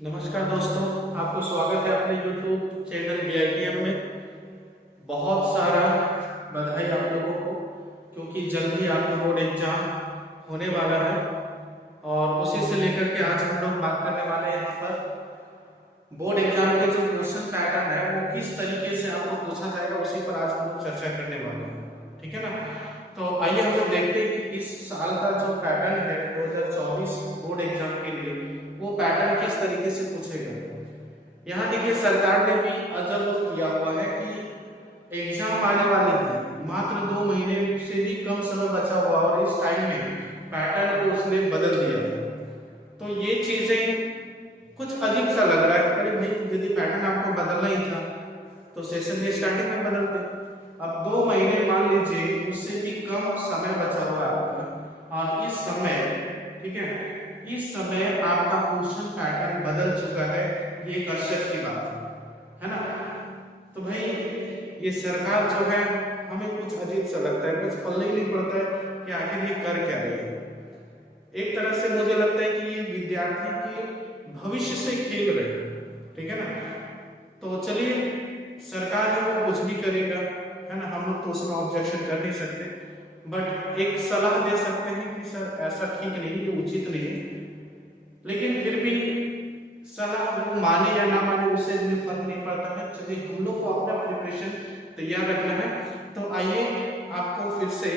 नमस्कार दोस्तों, आपको स्वागत है अपने YouTube चैनल BITM में। बहुत सारा बधाई आप लोगों को, क्योंकि जल्द ही आपका बोर्ड एग्जाम होने वाला है और उसी से लेकर के आज हम लोग बात करने वाले हैं। यहाँ पर बोर्ड एग्जाम के जो क्वेश्चन पैटर्न है वो किस तरीके से आपको पूछा जाएगा, उसी पर आज हम लोग चर्चा करने वाले हैं। ठीक है ना? तो आइए हम लोग देखते हैं कि इस साल का जो पैटर्न है 2024 बोर्ड एग्जाम के लिए, वो पैटर्न किस तरीके से पूछेगा। यहाँ देखिए, सरकार ने भी अजब किया हुआ है कि एग्जाम आने वाली है, मात्र 2 महीने से भी कम समय बचा हुआ और इस टाइम में पैटर्न को उसने बदल दिया है। तो ये चीजें कुछ अजीब सा लग रहा है। अरे भाई, यदि पैटर्न आपको बदलना ही था तो सेशन में स्टार्टिंग में बदलते। अब 2 महीने मान लीजिए, उससे भी कम समय बचा हुआ है आपका, और इस समय, ठीक है, इस समय आपका क्वेश्चन पैटर्न बदल चुका है। ये एक आश्चर्य की बात है ना? तो भाई, ये सरकार जो है, हमें कुछ अजीब सा लगता है, कुछ पल्ले ही नहीं पड़ता है कि आखिर ये कर क्या रही है। एक तरह से मुझे लगता है कि ये विद्यार्थी के भविष्य से खेल रहे हैं। ठीक है ना? तो चलिए, सरकार है वो कुछ भी करेगा, है ना, हम लोग तो उसमें ऑब्जेक्शन कर नहीं सकते, बट एक सलाह दे सकते हैं कि सर ऐसा ठीक नहीं, ये उचित नहीं। लेकिन फिर भी सलाह वो माने या ना माने, उससे हमें फर्क नहीं पड़ता है। चलिए, हम लोग को अपना प्रिपरेशन तैयार रखना है। तो आइए, आपको फिर से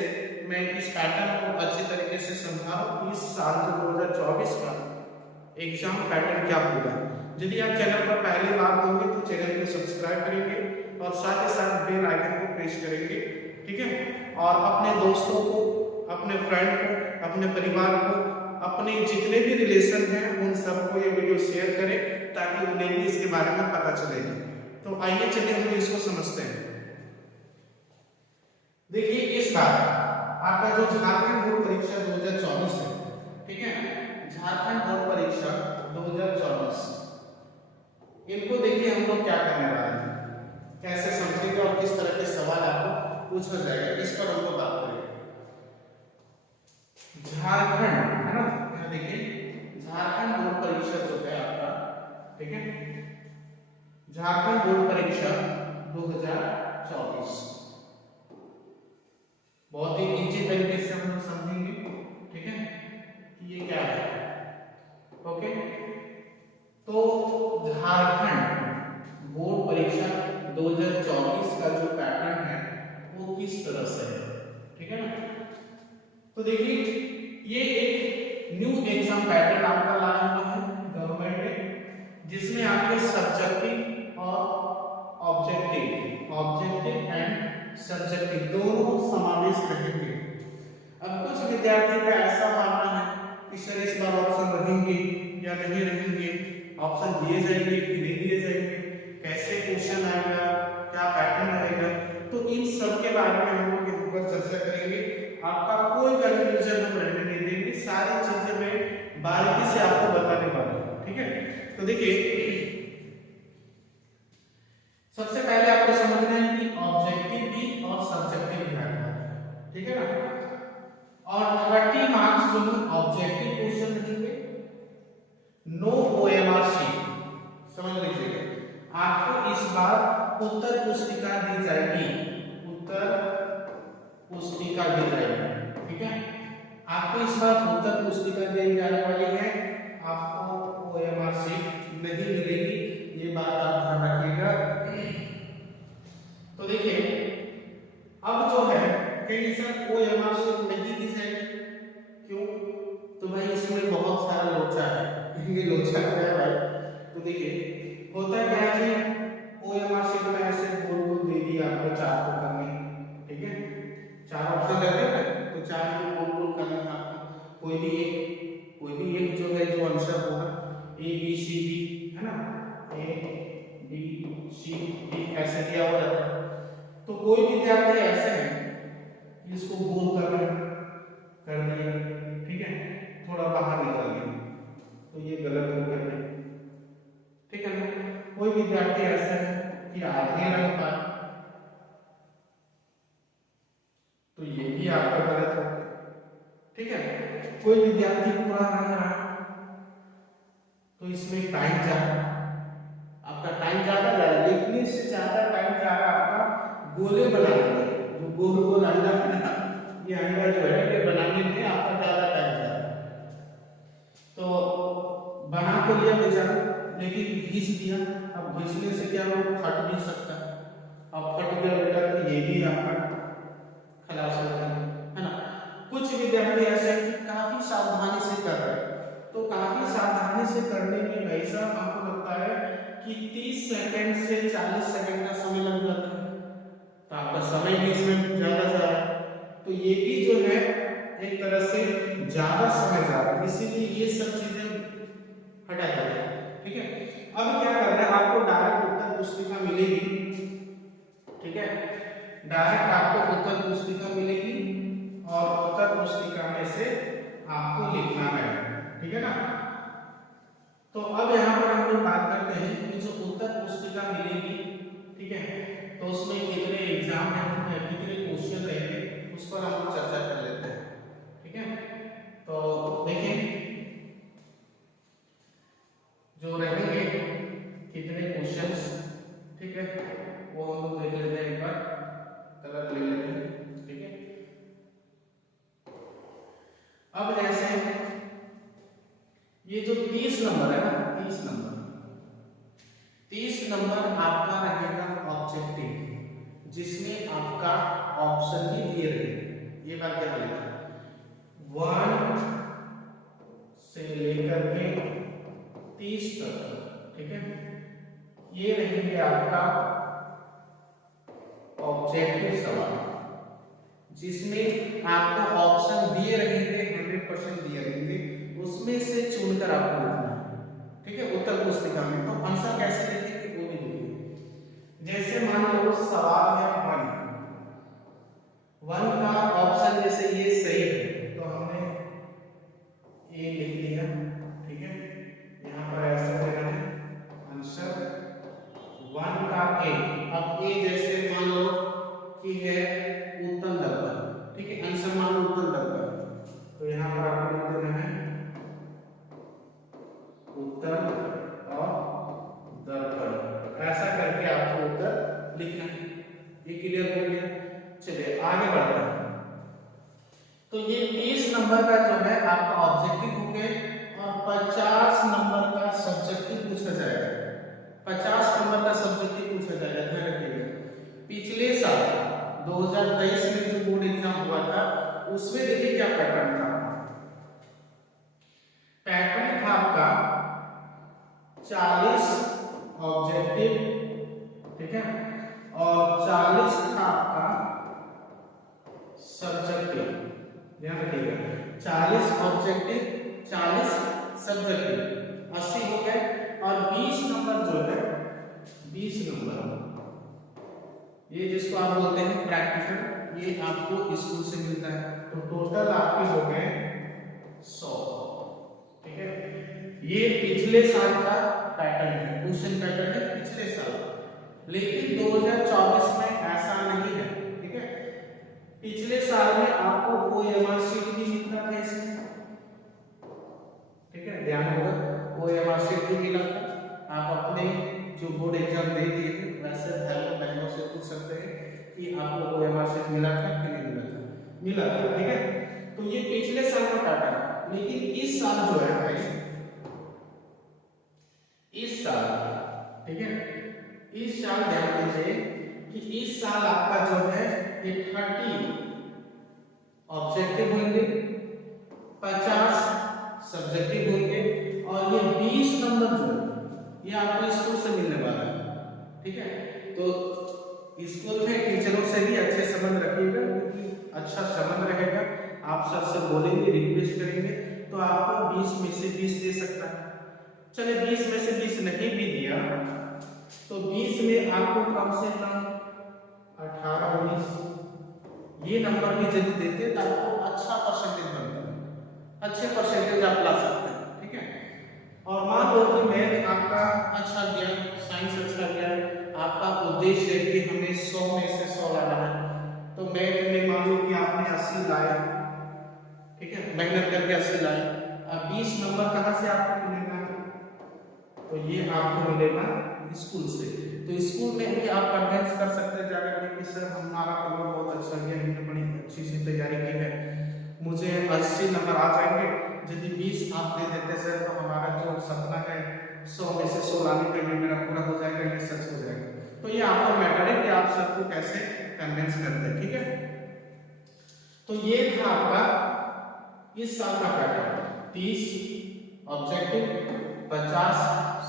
मैं इस पैटर्न को अच्छी तरीके से समझाऊं। इस साल जो 2024 का एग्जाम पैटर्न क्या होगा। यदि आप चैनल पर पहली बार होंगे तो चैनल को सब्सक्राइब करेंगे और साथ ही साथ बेल आइकन को प्रेस करेंगे। ठीक है? और अपने दोस्तों को, अपने फ्रेंड को, अपने परिवार को, अपने जितने भी रिलेशन हैं उन सबको ये वीडियो शेयर करें, ताकि उन्हें भी इसके बारे में पता चलेगा। तो आइए, चलिए हम इसको समझते हैं। देखिए, इस बार आपका जो झारखंड बोर्ड परीक्षा 2024 है, ठीक है, झारखंड बोर्ड परीक्षा 2024, इनको देखिए हम लोग क्या करने वाले हैं, कैसे समझेंगे और किस तरह के सवाल आपको पूछा जाएगा, इस पर हम लोग बात करेंगे। झारखंड, है ना, यहाँ देखिए, झारखंड बोर्ड परीक्षा जो है आपका, ठीक है, झारखंड बोर्ड परीक्षा 2024 बहुत ही इजी तरीके से हम लोग समझेंगे। ठीक है, कि ये क्या है। ओके, तो झारखंड बोर्ड परीक्षा 2024 का जो पैटर्न है वो किस तरह से है। ठीक है ना? तो देखिए, ये एक न्यू एग्जाम पैटर्न आपका लाया हुआ है गवर्नमेंट ने, जिसमें आपके सब्जेक्टिव और ऑब्जेक्टिव एंड सब्जेक्टिव दोनों समावेश रहेंगे। अब कुछ विद्यार्थी का ऐसा मानना है कि सर इस बार ऑप्शन रहेंगे या नहीं रहेंगे, ऑप्शन दिए जाएंगे कि नहीं दिए जाएंगे, कैसे क्वेश्चन आएगा, क्या पैटर्न रहेगा। तो इन सब के बारे में हम लोग यहाँ पर चर्चा करेंगे। आपका कोई कंफ्यूजन हम रहने नहीं देंगे, सारी चीजें मैं बारीकी से आपको बताने वाला हूँ। ठीक है? तो देखिए, सबसे पहले आपको समझना है कि ऑब्जेक्टिव भी और सब्जेक्टिव भी आता है। ठीक है ना? और 30 मार्क्स जो है ऑब्जेक्टिव क्वेश्चन रहेंगे, नो OMR शीट। समझ लीजिएगा, आपको इस बार उत्तर पुस्तिका दी जाएगी, उत्तर पुस्तिका दी जाएगी। ठीक है, आपको इस बार उत्तर पुस्तिका दी जाने वाली है, आपको OMR शीट नहीं मिलेगी, ये बात आप ध्यान रखिएगा। तो देखिए, अब जो है कहीं सर OMR शीट नहीं दी जाएगी, क्यों? तो भाई, इसमें बहुत सारा लोचा है। ये लोचा क्या है भाई? तो देखिए, होता क्या है कि OMR शीट में ऐसे गोल गोल दे दिया आपको, 4 को करने। ठीक है, 4 ऑप्शन रहते हैं ना, तो 4 को गोल गोल करना है आपको। कोई भी एक जो है, जो आंसर होगा ABCD, है ना, ABCD ऐसे दिया हुआ रहता है। तो कोई विद्यार्थी ऐसे है इसको गोल करना कर दिया, ठीक है, थोड़ा बाहर निकल गया, तो ये गलत हो गया। ठीक है ना? कोई विद्यार्थी ऐसा है कि आधे रंग का, तो ये भी आपका गलत हो गया। ठीक है, कोई विद्यार्थी पूरा रंग रहा, तो इसमें टाइम ज़्यादा, आपका टाइम ज़्यादा जा रहा है, लिखने से ज़्यादा टाइम जा रहा है आपका गोले बनाने में। जो गोल गोल अंडा है ना, ये अंडा जो है ये बनाने में आपका ज़्यादा टाइम जा रहा है। तो बना तो लिया बेचारा, लेकिन घिस दिया। अब घिसने से क्या वो फट भी सकता है। अब फट गया बेटा तो ये भी आपका खलास हो गया, है ना। कुछ विद्यार्थी ऐसे हैं कि काफी सावधानी से कर रहे हैं, तो काफी सावधानी से करने में भाई साहब आपको लगता है कि 30 सेकंड से 40 सेकंड का समय लग जाता है, तो आपका समय भी इसमें ज्यादा जा रहा है। तो ये भी जो है एक तरह से ज्यादा समय जा रहा है, इसीलिए ये सब चीजें हटा दें। ठीक है, अब क्या करना है, आपको डायरेक्ट उत्तर पुस्तिका मिलेगी। ठीक है, डायरेक्ट आपको उत्तर पुस्तिका मिलेगी और उत्तर पुस्तिका में से आपको लिखना है। ठीक है ना। तो अब यहाँ पर हम लोग बात करते हैं कि जो उत्तर पुस्तिका मिलेगी, ठीक है, तो उसमें कितने एग्जाम है, कितने क्वेश्चन रहेंगे, उस पर हम लोग चर्चा कर लेते हैं। ठीक है, तो देखिए जो रहेंगे कितने क्वेश्चंस, ठीक है, वो हम लोग देख लेते हैं, एक बार कलर ले लेते हैं। ठीक है, अब जैसे ये जो 30 नंबर है ना, 30 नंबर आपका रहेगा ऑब्जेक्टिव, जिसमें आपका ऑप्शन ही दिए रहेंगे। ये बात क्या बोलेगा, 1 से लेकर के 30 तक। ठीक है, ये रहेंगे आपका ऑब्जेक्टिव सवाल, जिसमें आपको ऑप्शन दिए रहेंगे, 100% दिए रहेंगे, उसमें से चुनकर आपको लिखना है। ठीक है, उत्तर पुस्तिका में। तो आंसर कैसे लिखेंगे वो भी लिखेंगे। जैसे मान लो सवाल है 1 का ऑप्शन, जैसे ये सही है तो हमने ए लिख लिया। ठीक है, यहाँ पर ऐसा देना है आंसर 1 का ए। अब ए जैसे मान लो कि है उत्तल दर्पण। ठीक है, आंसर मान लो उत्तल दर्पण, तो यहाँ पर आपको लिख देना है उत्तर और दर्पण। ऐसा करके आपको उत्तर लिखना है। ये क्लियर हो गया। चलिए आगे बढ़ते हैं। तो ये 30 नंबर का जो है आपका ऑब्जेक्टिव हो गए और 50 नंबर का सब्जेक्टिव पूछा जाएगा। 50 नंबर का सब्जेक्टिव पूछा जाएगा, ध्यान रखिएगा। पिछले साल 2023 में जो बोर्ड एग्जाम हुआ था, उसमें देखिए क्या पैटर्न था। पैटर्न था आपका 40 ऑब्जेक्टिव, ठीक है, और 40 था आपका सब्जेक्टिव। ध्यान रखिएगा, 40 ऑब्जेक्टिव 40 सब्जेक्टिव 80 हो गए। और 20 नंबर जो है, 20 नंबर ये जिसको आप बोलते हैं प्रैक्टिकल, ये आपको स्कूल से मिलता है। तो टोटल आपके हो गए 100। ठीक है, ये पिछले साल का पैटर्न है, क्वेश्चन पैटर्न है पिछले साल। लेकिन 2024 में ऐसा नहीं है। ठीक है, पिछले साल में आपको OMR शीट भी मिलता था इसमें। ठीक है, ध्यान होगा, OMR शीट भी मिला था। आप अपने जो बोर्ड एग्जाम दे दिए थे, वैसे हेल्प बहनों से पूछ सकते हैं कि आपको OMR शीट मिला था कि नहीं मिला था। मिला था। ठीक है, तो ये पिछले साल का पैटर्न है। लेकिन इस साल जो है भाई, इस साल, ठीक है, इस साल ध्यान दीजिए कि इस साल आपका जो है ये 30 ऑब्जेक्टिव होंगे, 50 सब्जेक्टिव होंगे, और ये 20 नंबर जो है ये आपको स्कूल से मिलने वाला है। ठीक है, तो स्कूल में टीचरों से भी अच्छे संबंध रखिएगा, क्योंकि अच्छा संबंध रहेगा, आप सर से बोलेंगे, रिक्वेस्ट करेंगे, तो आपको 20 में से 20 दे सकता है। चलिए 20 में से 20 नहीं भी दिया तो 20 में आपको कम से कम 18 19 ये नंबर भी यदि देते तो आपको अच्छा परसेंटेज बनता है, अच्छे परसेंटेज आप ला सकते हैं। ठीक है, और मान लो कि मैथ आपका अच्छा गया, साइंस अच्छा गया, आपका उद्देश्य है कि हमें 100 में से 100 लाना है, तो मैथ में मान लो कि आपने 80 लाया। ठीक है, मेहनत करके 80 लाए। अब 20 नंबर कहाँ से आपको मिलेगा, तो ये आपको मिलेगा स्कूल से। तो स्कूल में भी आप कन्वेंस कर सकते हैं जाकर कि सर हमारा पेपर बहुत अच्छा गया, हमने बड़ी अच्छी सी तैयारी की है, मुझे 80 नंबर आ जाएंगे, यदि 20 आप दे देते सर तो हमारा जो सपना है 100 में से 100 लाने का ये मेरा पूरा हो जाएगा, ये सच हो जाएगा। तो ये आपका मैटर है कि आप सबको कैसे कन्विंस करते हैं, ठीक है। तो ये था आपका इस साल का पैटर्न, 30 ऑब्जेक्टिव, 50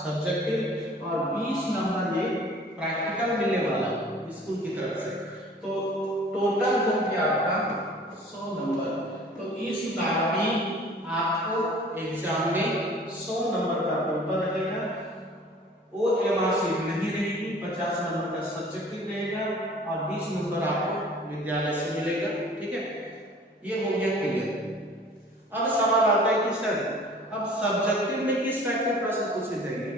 सब्जेक्टिव और 20 नंबर ये प्रैक्टिकल मिलने वाला स्कूल की तरफ से। तो टोटल हो गया आपका 100 नंबर। तो इस बार भी आपको एग्जाम में 100 नंबर का पेपर रहेगा, वो एमआरसी नहीं रहेगी, 50 नंबर का सब्जेक्टिव रहेगा और 20 नंबर आपको विद्यालय से मिलेगा, ठीक है। ये हो गया क्लियर। अब सवाल आता है कि सर अब सब्जेक्टिव में किस टाइप के प्रश्न पूछे जाएंगे,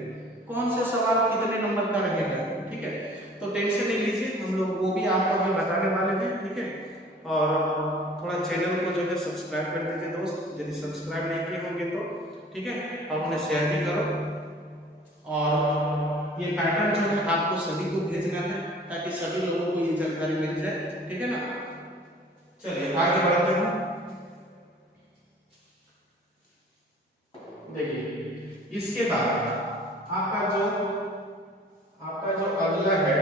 कौन से सवाल कितने नंबर का रहेगा, ठीक है। तो टेंशन नहीं लीजिए, हम लोग वो भी आपको अभी बताने वाले हैं, ठीक है। और थोड़ा चैनल को जो है सब्सक्राइब कर दीजिए दोस्त, यदि सब्सक्राइब नहीं किए होंगे तो, ठीक है। और उन्हें शेयर भी करो, और ये पैटर्न जो है आपको सभी को भेजना है ताकि सभी लोगों को ये जानकारी मिल जाए, ठीक है ना। चलिए आगे बढ़ते हैं। देखिए इसके बाद आपका जो अगला है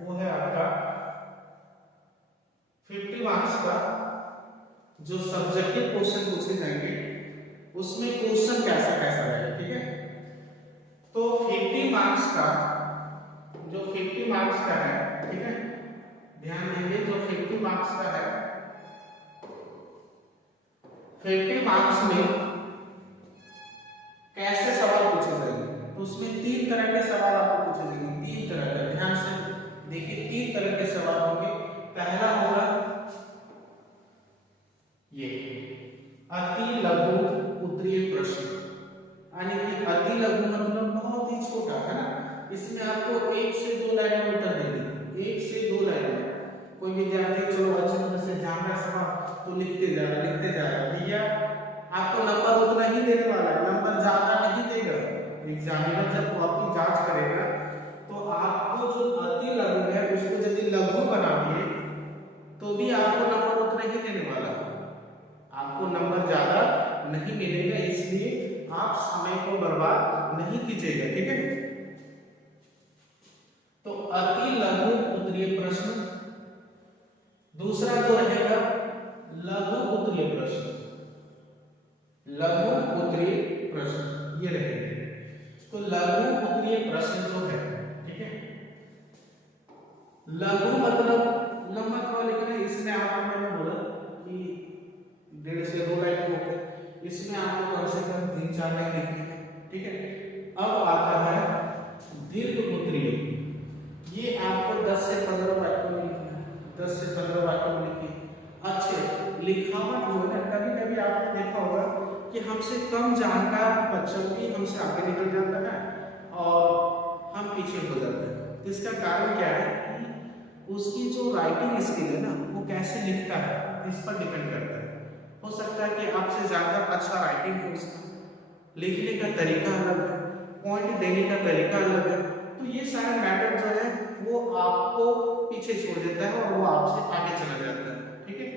वो है आपका 50 मार्क्स का जो सब्जेक्टिव क्वेश्चन पूछे जाएंगे, उसमें क्वेश्चन कैसा कैसा रहेगा, ठीक है। तो 50 मार्क्स का है, ठीक है, ध्यान देंगे, जो 50 मार्क्स का है, 50 मार्क्स में कैसे सवाल पूछे जाएंगे, तो उसमें 3 तरह के सवाल आपको पूछे जाएंगे, 3 तरह के, ध्यान से देखिए 3 तरह के सवाल होंगे। पहला होगा ये अति लघु उत्तरीय प्रश्न, यानी कि अति लघु मतलब बहुत ही छोटा है ना, इसमें आपको 1 से 2 लाइन में उत्तर देंगे, 1 से 2 लाइन में। कोई विद्यार्थी चलो अच्छे तरह से जान रहा सवाल तो लिखते जा रहा भैया, आपको नंबर उतना ही देने वाला है, नंबर ज्यादा नहीं देगा। एग्जामिनर जब कॉपी जांच करेगा तो आपको जो अति लघु है उसको यदि लघु बना दिए तो भी आपको नंबर उतना ही देने वाला है, आपको नंबर ज्यादा नहीं मिलेगा, इसलिए आप समय को बर्बाद नहीं कीजिएगा, ठीक है। तो अति लघु उत्तरीय प्रश्न। दूसरा जो रहेगा लघु उत्तरीय प्रश्न, लघु उत्तरीय प्रश्न ये रहेंगे। तो लघु उत्तरीय प्रश्न जो है, ठीक है, लघु मतलब लंबा थोड़ा लिखना है, इसमें आपको मैंने बोला कि 1.5 से 2 लाइन होते हैं, इसमें आपको कम से कम 3-4 लाइन लिखनी है, ठीक है। अब आता है दीर्घ उत्तरीय, ये आपको 10 से 15 वाक्यों में लिखना है, 10 से 15 वाक्यों में लिखिए। अच्छे लिखावट जो है, कभी कभी आपने देखा होगा कि हमसे कम जानकार बच्चों की हमसे आगे निकल जाता है और हम पीछे हो जाते हैं। इसका कारण क्या है कि उसकी जो राइटिंग स्किल है ना वो कैसे लिखता है इस पर डिपेंड करता है। हो सकता है कि आपसे ज्यादा अच्छा राइटिंग है, उसका लिखने का तरीका अलग है, पॉइंट देने का तरीका अलग है, तो ये सारे मैटर जो है वो आपको पीछे छोड़ देता है और वो आपसे आगे चला जाता है, ठीक है।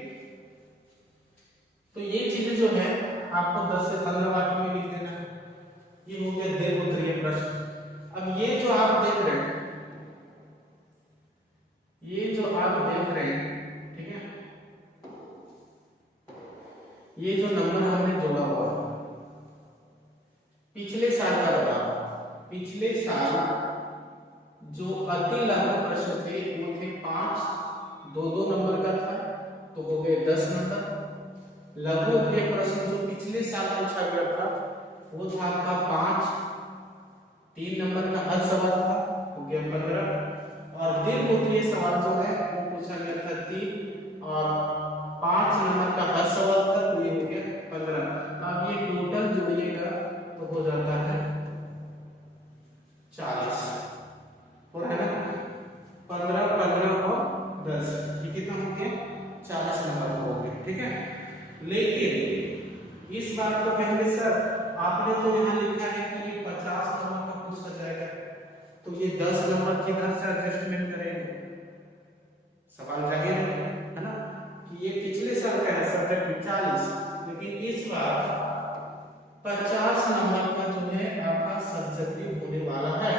तो ये चीजें जो है आपको 10 से 15 वाक्य में लिख देना है। ये हो गया दीर्घ उत्तरीय प्रश्न। अब ये जो आप देख रहे हैं, ठीक है, ये जो नंबर हमने जोड़ा हुआ पिछले साल का रहा, पिछले साल जो अति लघु प्रश्न थे वो थे 5, 2-2 नंबर का था, तो हो गए 10 नंबर। लघु उत्तरीय प्रश्न जो पिछले साल पूछा गया था वो था आपका 5, 3 नंबर का हर सवाल था, हो गया 15। और दीर्घ उत्तरीय सवाल जो है वो पूछा गया था 3 और 5 नंबर का हर सवाल था, तो ये हो गया 15। अब ये टोटल जोड़िएगा तो हो जाता है 40, हो रहा है ना, 15, 15 और 10, ये कितना हो गया 40 नंबर हो गए, ठीक है। लेकिन इस बात को कहेंगे सर आपने तो यहाँ लिखा है कि 50 नंबर का पूछा जाएगा। तो ये 10 नंबर किधर से एडजस्टमेंट करेंगे? सवाल जाहिर है ना कि ये पिछले साल का है सब्जेक्ट 40, लेकिन इस बार 50 नंबर का जो है आपका सब्जेक्टिव होने वाला है।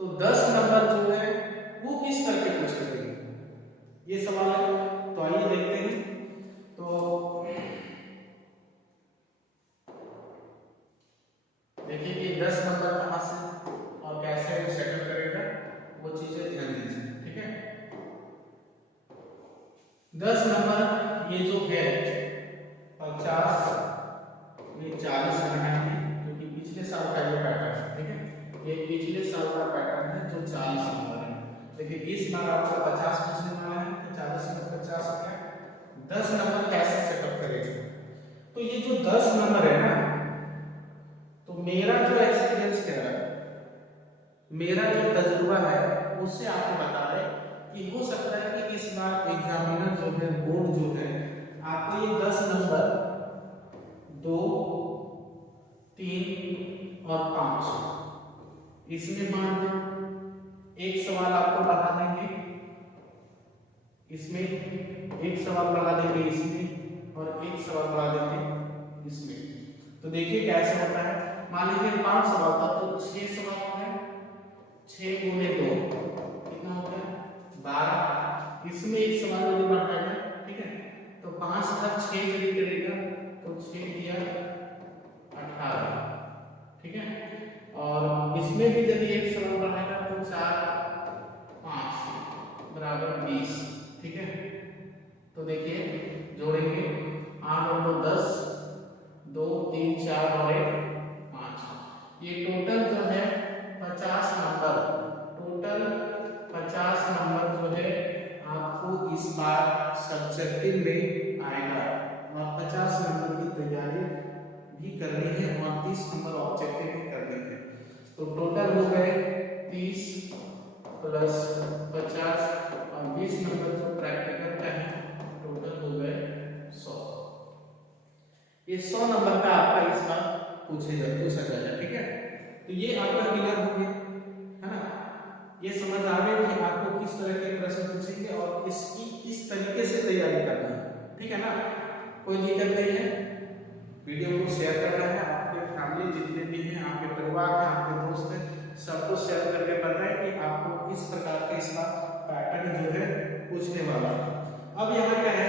तो 10 नंबर जो है वो किस तरह के पूछ करेंगे, ये सवाल है। तो आइए देखते हैं। तो देखिए कि 10 नंबर कहाँ से और कैसे सेटल करेगा, वो चीजें ध्यान दीजिए, ठीक है। 10 नंबर ये जो है 50, ये 40 बनाएंगे क्योंकि पिछले साल का ये पैटर्न है, ठीक है। ये पिछले साल का पैटर्न है जो 40 नंबर है। लेकिन इस बार आपको 50 पूछने वाला है तो 40 में 50 हो गया। 10 नंबर कैसे सेटअप करेंगे? तो ये जो 10 नंबर है ना, तो मेरा जो एक्सपीरियंस कह रहा है, मेरा जो तजुर्बा है उससे आपको बता रहे कि हो सकता है कि इस बार एग्जामिनर जो है, बोर्ड जो है, आपको ये 10 नंबर 2, 3 और 5 इसमें मान लो एक सवाल आपको बढ़ा देंगे, इसमें एक सवाल बढ़ा देंगे, इसमें और एक सवाल बढ़ा देंगे इसमें। तो देखिए कैसे होता है। मान लीजिए 5 सवाल था तो 6 सवाल है, 6 गुणे 2 कितना होता है 12। इसमें एक सवाल यदि बढ़ाएगा, ठीक है, तो 5 का 6 यदि करेगा तो 6 दिया 18, ठीक है। और इसमें भी यदि एक सवाल बढ़ाएगा तो 4 5 बराबर 20, ठीक है। तो देखिए जोड़ेंगे 8 और 2 10, 2 3 4 और 1 5। ये टोटल जो है 50 नंबर, टोटल 50 नंबर जो है आपको इस बार सब्जेक्टिव में आएगा। और 50 नंबर की तैयारी भी करनी है और 30 नंबर ऑब्जेक्टिव भी करने हैं। तो टोटल हो गए 30 प्लस 50 और 20 नंबर जो प्रैक्टिकल का है, टोटल हो गए 100। ये 100 नंबर का आपका इस बार पूछा जाएगा, ठीक है। तो ये आपका क्लियर हो गया है ना। ये समझ आ गया कि आपको किस तरह के प्रश्न पूछेंगे और इसकी किस तरीके से तैयारी करनी है, ठीक है ना। कोई दिक्कत नहीं है, वीडियो को शेयर करना है, आपके फैमिली जितने भी हैं, आपके परिवार हैं, आपके दोस्त हैं, सबको शेयर करके बताएं कि आपको इस प्रकार के इस बार पैटर्न जो है पूछने वाला है। अब यहाँ क्या है,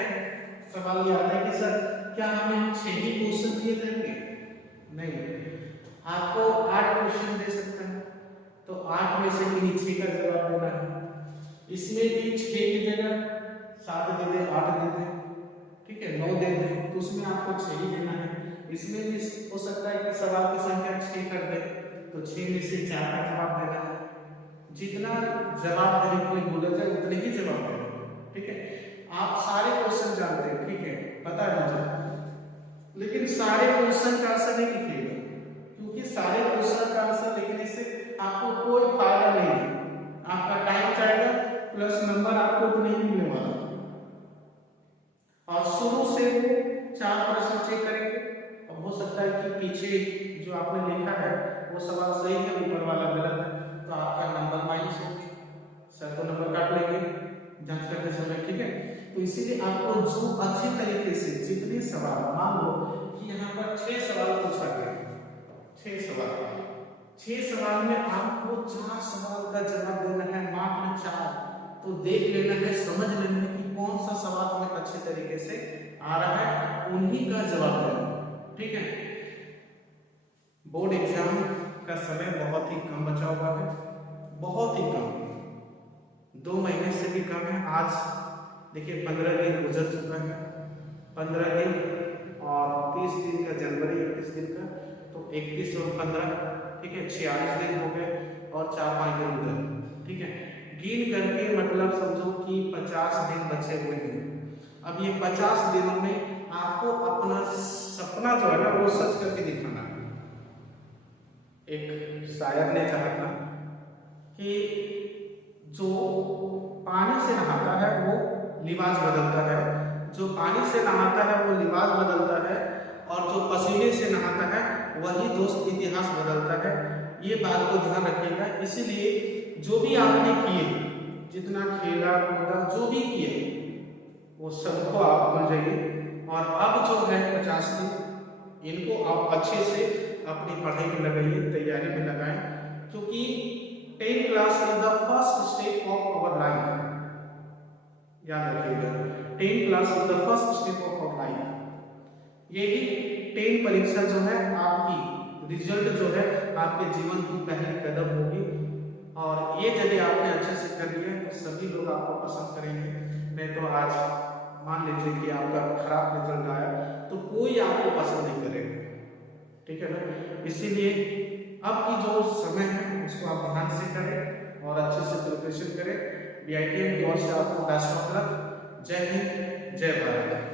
सवाल ये आता है कि सर क्या हमें 6 ही क्वेश्चन दिए जाएंगे? नहीं, आपको 8 क्वेश्चन दे सकते हैं, तो 8 में से 6 का जवाब देना है। इसमें भी 6 की जगह 7 दे दे, 8 दे दे, ठीक है, 9 दे दे, तो उसमें आपको 6 ही देना है। इसमें भी हो सकता है कि सवाल की संख्या 6 कर दे, तो 6 में से 4 का जवाब देना है। जितना जवाब देने कोई बोला जाए उतने ही जवाब देना, ठीक है। आप सारे क्वेश्चन जानते हैं, ठीक है, पता है मुझे, लेकिन सारे क्वेश्चन का आंसर नहीं लिखिएगा, क्योंकि सारे क्वेश्चन का आंसर लिखने से आपको कोई फायदा नहीं है। आपका टाइम जाएगा प्लस नंबर आपको नहीं मिलने वाला। और शुरू से वो 4 प्रश्न चेक करेंगे। अब हो सकता है कि पीछे जो आपने लिखा है वो सवाल सही है, ऊपर वाला गलत है, तो आपका नंबर माइनस होगा, सर तो नंबर काट लेंगे जांच करते समय, ठीक है। तो इसीलिए आपको जो अच्छी तरीके से जितने सवाल, मान लो कि यहाँ पर 6 सवाल पूछा गया, 6 सवाल में आपको 4 सवाल का जवाब देना है, मात्र 4। तो देख लेना है, समझ लेना है कि कौन सा सवाल हमें अच्छे तरीके से आ रहा है, उन्हीं का जवाब देना, ठीक है। बोर्ड एग्जाम का समय बहुत ही कम बचा हुआ है, बहुत ही कम, 2 महीने से भी कम है। आज देखिए 15 दिन गुजर चुका है, 15 दिन और 30 दिन का जनवरी, 31 दिन का, तो 31 और 15, ठीक है, 46 दिन हो गए और 4-5 दिन उधर, ठीक है। गिन करके मतलब समझो कि 50 दिन बचे हुए हैं। अब ये 50 दिनों में आपको अपना सपना जो है ना वो सच करके दिखाना है। एक शायर ने कहा था कि जो पानी से नहाता है वो लिबास बदलता है, जो पानी से नहाता है वो लिबास बदलता है, और जो पसीने से नहाता है वही दोस्त इतिहास बदलता है। ये बात को ध्यान रखिएगा। इसीलिए जो भी आपने किए, जितना खेला कूदा जो भी किए, वो सबको आप भूल जाइए और अब जो है 50 दिन इनको आप अच्छे से अपनी पढ़ाई में लगाइए, तैयारी में लगाएं, क्योंकि 10th class is the first step of our life. याद रखिएगा, 10th class is the first step of our life. यही 10 परीक्षा जो है आपकी रिजल्ट जो है आपके जीवन की पहली कदम होगी, और ये यदि आपने अच्छे से कर लिया तो सभी लोग आपको पसंद करेंगे। नहीं तो आज मान लीजिए कि आपका खराब रिजल्ट आया तो कोई आपको पसंद नहीं करेगा, ठीक है ना। इसीलिए अब की जो समय है उसको आप ध्यान से करें और अच्छे से प्रिपरेशन करें। BITM की ओर से आपको बेस्ट ऑफ लक। जय हिंद, जय भारत।